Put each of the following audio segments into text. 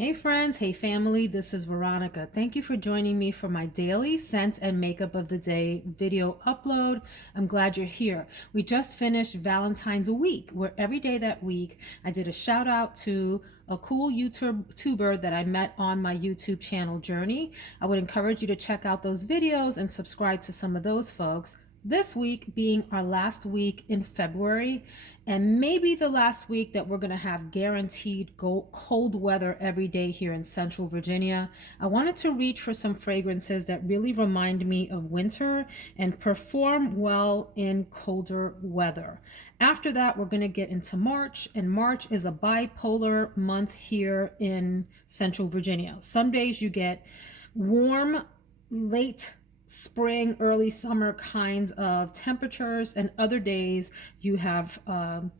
Hey friends, hey family, this is Veronica. Thank you for joining me for my daily scent and makeup of the day video upload. I'm glad you're here. We just finished Valentine's week, where every day that week I did a shout out to a cool YouTuber that I met on my YouTube channel journey. I would encourage you to check out those videos and subscribe to some of those folks. This week being our last week in February, and maybe the last week that we're going to have guaranteed cold weather every day here in Central Virginia, I wanted to reach for some fragrances that really remind me of winter and perform well in colder weather. After that, we're going to get into March, and March is a bipolar month here in Central Virginia. Some days you get warm, late spring, early summer kinds of temperatures, and other days you have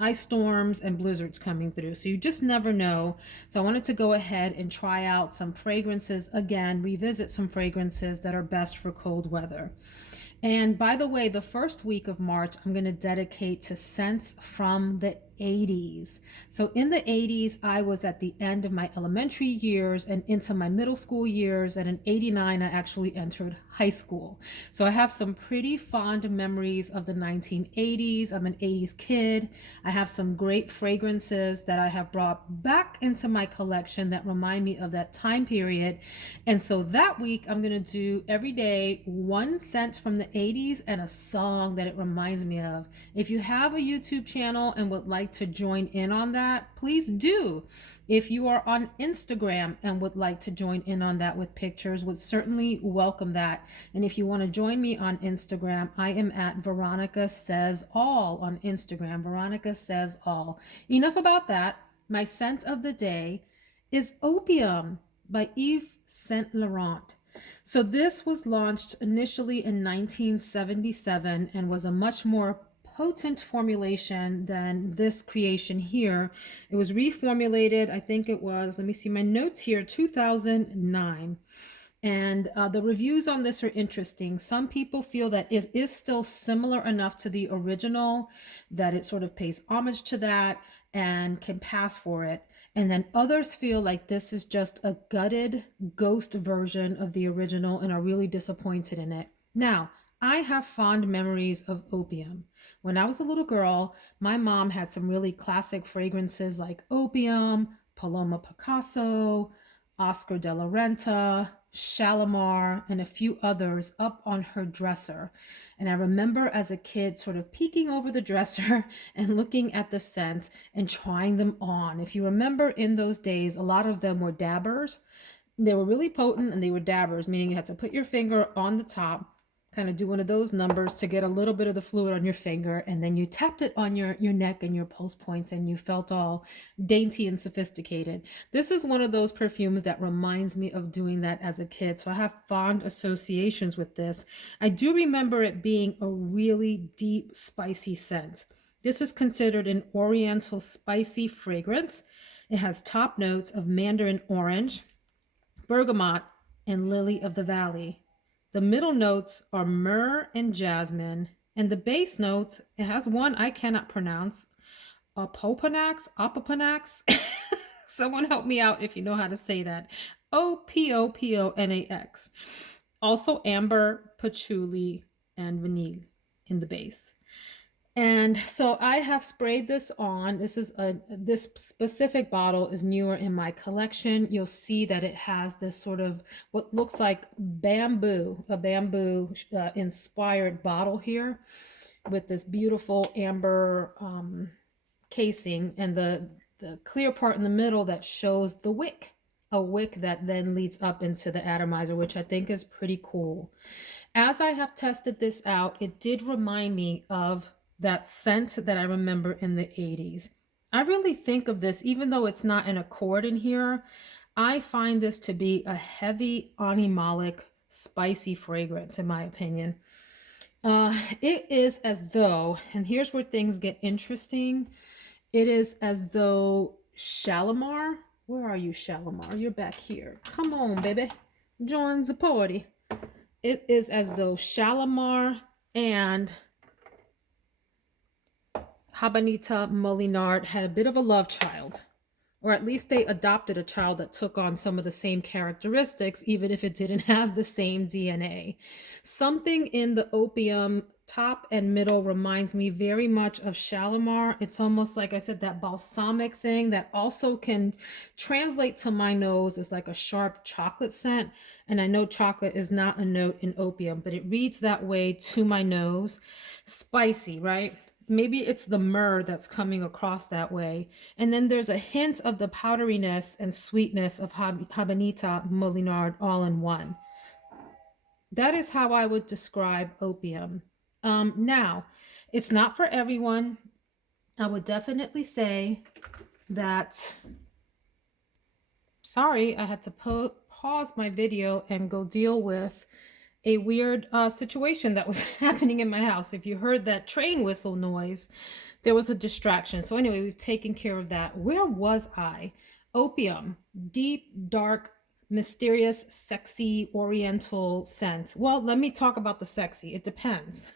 ice storms and blizzards coming through. So you just never know. So I wanted to go ahead and try out some fragrances again, revisit some fragrances that are best for cold weather. And by the way, the first week of March, I'm going to dedicate to scents from the 80s. So in the 80s, I was at the end of my elementary years and into my middle school years. And in 89, I actually entered high school. So I have some pretty fond memories of the 1980s. I'm an 80s kid. I have some great fragrances that I have brought back into my collection that remind me of that time period. And so that week, I'm going to do every day one scent from the 80s and a song that it reminds me of. If you have a YouTube channel and would like to join in on that, please do. If you are on Instagram and would like to join in on that with pictures, would certainly welcome that. And if you want to join me on Instagram, I am at Veronica Says All on Instagram. Veronica Says All. Enough about that. My scent of the day is Opium by Yves Saint Laurent. So this was launched initially in 1977 and was a much more potent formulation than this creation here. It was reformulated, I think it was, let me see my notes here, 2009. And the reviews on this are interesting. Some people feel that it is still similar enough to the original that it sort of pays homage to that and can pass for it. And then others feel like this is just a gutted ghost version of the original and are really disappointed in it. Now, I have fond memories of Opium. When I was a little girl, my mom had some really classic fragrances like Opium, Paloma Picasso, Oscar de la Renta, Shalimar, and a few others up on her dresser. And I remember as a kid sort of peeking over the dresser and looking at the scents and trying them on. If you remember in those days, a lot of them were dabbers. They were really potent and they were dabbers, meaning you had to put your finger on the top, kind of do one of those numbers to get a little bit of the fluid on your finger, and then you tapped it on your neck and your pulse points and you felt all dainty and sophisticated. This is one of those perfumes that reminds me of doing that as a kid, so I have fond associations with this. I do remember it being a really deep, spicy scent. This is considered an oriental spicy fragrance. It has top notes of mandarin orange, bergamot, and lily of the valley. The middle notes are myrrh and jasmine, and the base notes, it has one I cannot pronounce, Opopanax. Someone help me out if you know how to say that. Opoponax. Also amber, patchouli, and vanille in the base. And so I have sprayed this on. This specific bottle is newer in my collection. You'll see that it has this sort of what looks like a bamboo inspired bottle here with this beautiful amber casing, and the clear part in the middle that shows the wick, a wick that then leads up into the atomizer, which I think is pretty cool. As I have tested this out, it did remind me of that scent that I remember in the 80s. I really think of this, even though it's not an accord in here, I find this to be a heavy animalic, spicy fragrance, in my opinion. It is as though, and here's where things get interesting, it is as though Shalimar, where are you, Shalimar? You're back here. Come on, baby. Join the party. It is as though Shalimar and Habanita Molinard had a bit of a love child. or at least they adopted a child that took on some of the same characteristics, even if it didn't have the same DNA. Something in the Opium top and middle reminds me very much of Shalimar. It's almost like I said, that balsamic thing that also can translate to my nose as like a sharp chocolate scent. And I know chocolate is not a note in Opium, but it reads that way to my nose. Spicy, right? Maybe it's the myrrh that's coming across that way. And then there's a hint of the powderiness and sweetness of Habanita Molinard all in one. That is how I would describe Opium. Now, it's not for everyone. I would definitely say that, sorry, I had to pause my video and go deal with a weird situation that was happening in my house. If you heard that train whistle noise, there was a distraction. So anyway, we've taken care of that. Where was I? Opium, deep, dark, mysterious, sexy, oriental scent. Well, let me talk about the sexy. It depends.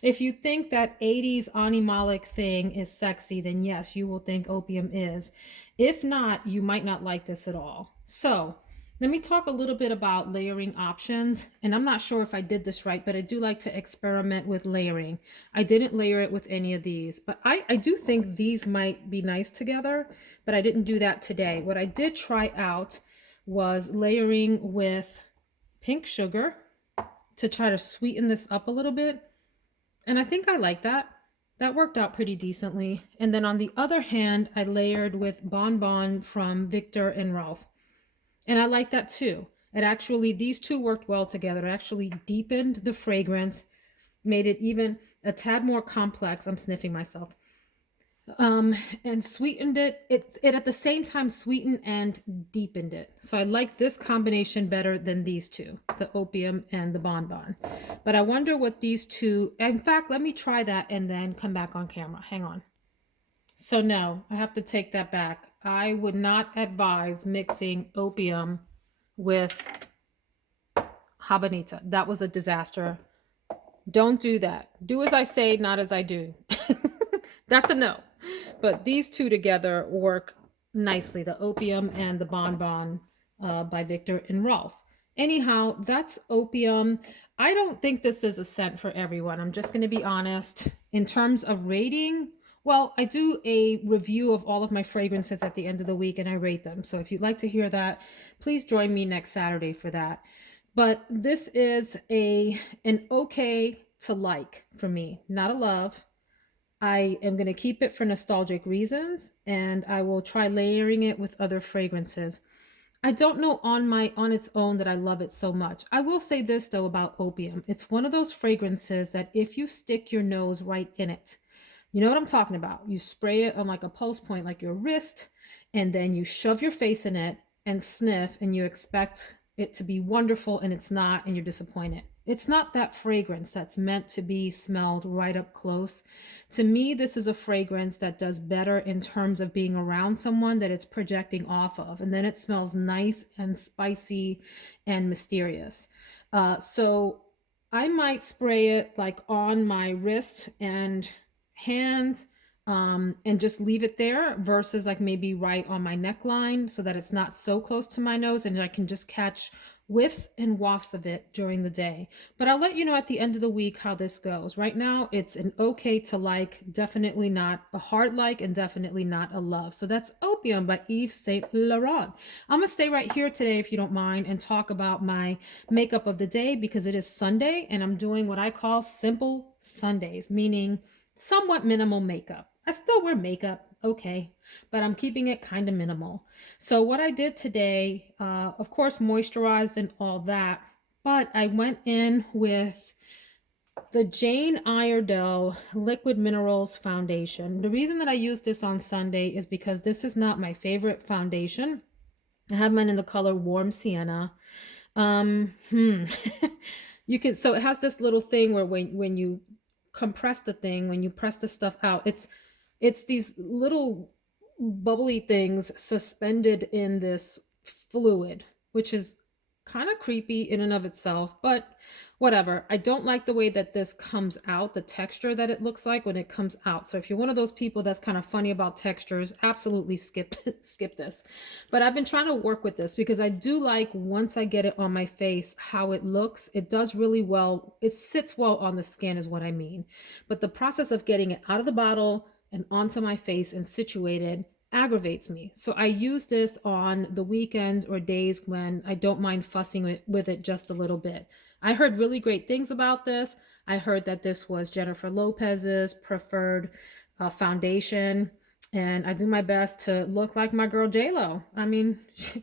If you think that 80s animalic thing is sexy, then yes, you will think Opium is. If not, you might not like this at all. So let me talk a little bit about layering options. And I'm not sure if I did this right, but I do like to experiment with layering. I didn't layer it with any of these, but I do think these might be nice together, but I didn't do that today. What I did try out was layering with pink sugar to try to sweeten this up a little bit. And I think I like that. That worked out pretty decently. And then on the other hand, I layered with Bon Bon from Viktor and Rolf. And I like that too. It actually, these two worked well together. It actually deepened the fragrance, made it even a tad more complex. I'm sniffing myself. And sweetened it. It at the same time sweetened and deepened it. So I like this combination better than these two, the Opium and the Bon Bon. But I wonder what these two, in fact, let me try that and then come back on camera. Hang on. So no, I have to take that back. I would not advise mixing Opium with Habanita. That was a disaster. Don't do that. Do as I say, not as I do. That's a no. But these two together work nicely, the Opium and the Bon Bon by Viktor and Rolf. Anyhow, that's Opium. I don't think this is a scent for everyone. I'm just going to be honest. In terms of rating, well, I do a review of all of my fragrances at the end of the week and I rate them. So if you'd like to hear that, please join me next Saturday for that. But this is an okay to like for me, not a love. I am going to keep it for nostalgic reasons, and I will try layering it with other fragrances. I don't know on its own that I love it so much. I will say this though about Opium. It's one of those fragrances that if you stick your nose right in it, you know what I'm talking about. You spray it on like a pulse point, like your wrist, and then you shove your face in it and sniff, and you expect it to be wonderful, and it's not, and you're disappointed. It's not that fragrance that's meant to be smelled right up close. To me, this is a fragrance that does better in terms of being around someone that it's projecting off of. And then it smells nice and spicy and mysterious. So I might spray it like on my wrist and hands and just leave it there versus like maybe right on my neckline so that it's not so close to my nose and I can just catch whiffs and wafts of it during the day. But I'll let you know at the end of the week how this goes. Right now, it's an okay to like, definitely not a hard like, and definitely not a love. So that's Opium by Yves Saint Laurent. I'm going to stay right here today, if you don't mind, and talk about my makeup of the day because it is Sunday and I'm doing what I call simple Sundays, meaning somewhat minimal makeup. I still wear makeup, okay, but I'm keeping it kind of minimal. So what I did today, of course, moisturized and all that, but I went in with the Jane Iredale Liquid Minerals Foundation. The reason that I used this on Sunday is because this is not my favorite foundation. I have mine in the color Warm Sienna. You can, so it has this little thing where when you compress the thing, when you press the stuff out, it's these little bubbly things suspended in this fluid, which is kind of creepy in and of itself, but whatever. I don't like the way that this comes out, the texture that it looks like when it comes out. So if you're one of those people that's kind of funny about textures, absolutely skip skip this. But I've been trying to work with this because I do like, once I get it on my face, how it looks. It does really well. It sits well on the skin is what I mean. But the process of getting it out of the bottle and onto my face and situated aggravates me. So I use this on the weekends or days when I don't mind fussing with it just a little bit. I heard really great things about this. I heard that this was Jennifer Lopez's preferred foundation, and I do my best to look like my girl J-Lo. I mean,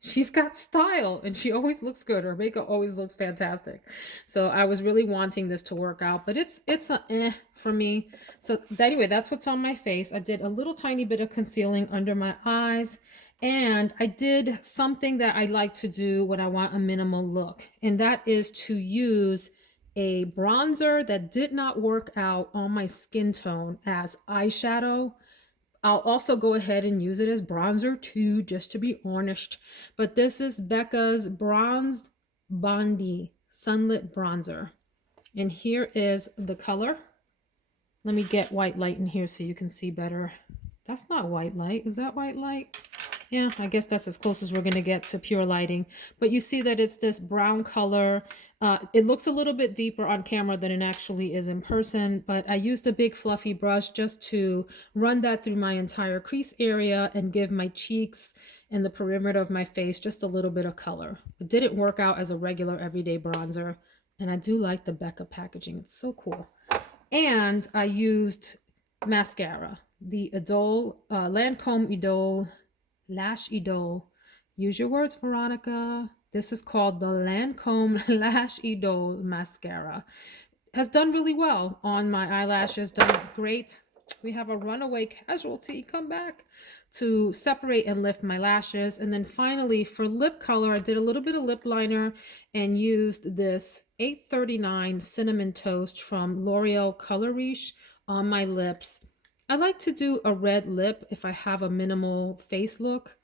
she's got style and she always looks good. Her makeup always looks fantastic. So I was really wanting this to work out, but it's a for me. So anyway, that's what's on my face. I did a little tiny bit of concealing under my eyes, and I did something that I like to do when I want a minimal look, and that is to use a bronzer that did not work out on my skin tone as eyeshadow. I'll also go ahead and use it as bronzer too, just to be honest. But this is Becca's Bronzed Bondi Sunlit Bronzer. And here is the color. Let me get white light in here so you can see better. That's not white light. Is that white light? Yeah, I guess that's as close as we're going to get to pure lighting. But you see that it's this brown color. It looks a little bit deeper on camera than it actually is in person. But I used a big fluffy brush just to run that through my entire crease area and give my cheeks and the perimeter of my face just a little bit of color. It didn't work out as a regular everyday bronzer. And I do like the Becca packaging. It's so cool. And I used mascara. The Idole, Lancome Idole Lash Idole. Use your words, Veronica. This is called the Lancome Lash Idole mascara. Has done really well on my eyelashes, done great. We have a runaway casualty come back to separate and lift my lashes. And then finally for lip color, I did a little bit of lip liner and used this 839 Cinnamon Toast from L'Oreal Colour Riche on my lips. I like to do a red lip if I have a minimal face look.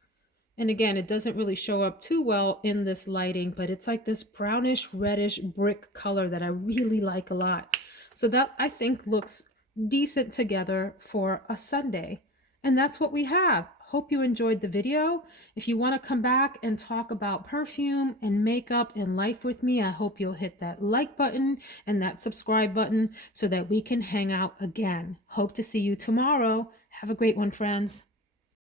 And again, it doesn't really show up too well in this lighting, but it's like this brownish, reddish brick color that I really like a lot. So that I think looks decent together for a Sunday. And that's what we have. Hope you enjoyed the video. If you want to come back and talk about perfume and makeup and life with me, I hope you'll hit that like button and that subscribe button so that we can hang out again. Hope to see you tomorrow. Have a great one, friends.